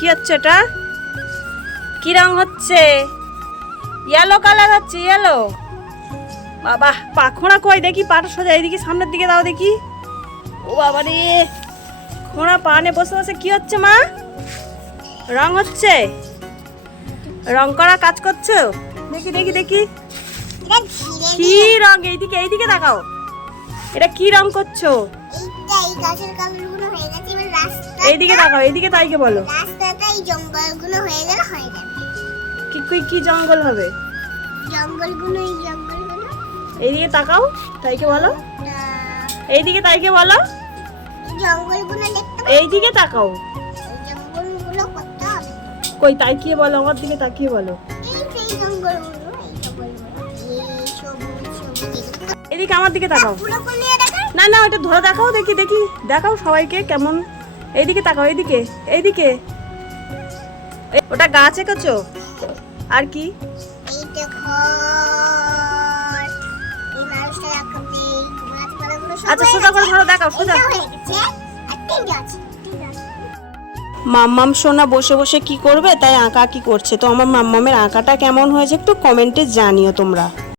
কি হচ্ছে এটা? কি রং হচ্ছে? ইয়েলো কালার হচ্ছে, ইয়েলো। বাবা, পাখোড়া কই দেখি, পাটা সোজা এইদিকে সামনের দিকে দাও দেখি। ও বাবা রে, খোঁড়া পা নিয়ে বসে বসে কি হচ্ছে মা? রং হচ্ছে? রং করার কাজ করছো? দেখি দেখি দেখি। কি রং? এইদিকে এইদিকে তাকাও। এটা কি রং করছো? এইদিকে তাকাও, এইদিকে তাইকে বলো। রাস্তাটাই জঙ্গলগুলো হয়ে গেল হয়ে যাবে। কি জঙ্গল হবে? জঙ্গলগুলো এই জঙ্গলগুলো এইদিকে তাকাও, তাইকে বলো। এইদিকে তাইকে বলো। জঙ্গলগুলো দেখতে এইদিকে তাকাও। এই জঙ্গলগুলো করতে হবে। কই তাকিয়ে বলো, আমার দিকে তাকিয়ে বলো। এই সেই জঙ্গলগুলো এই জঙ্গলগুলো এই সবুজ সবুজ এদিকে আমার দিকে তাকাও। পুরো কুলিয়ে দেখা। না না, ওটা ধরে দেখাও দেখি দেখি, দেখাও সবাইকে কেমন। এইদিকে তাকাও, এইদিকে এইদিকে। ওটা গাছ এঁকেছো? আর কি? এই দেখো এই মানুষটা রাখতে গাছপালাগুলো সব আচ্ছা সোজা করে ধরো, দেখাও সোজা। হয়ে গেছে আর তিনটা আছে তিনটা আছে। মাম্মাম সোনা বসে বসে কি করবে, তাই আঁকা কি করছে। তো আমার মাম্মামের আঁকাটা কেমন হয়েছে একটু কমেন্টে জানিও তোমরা।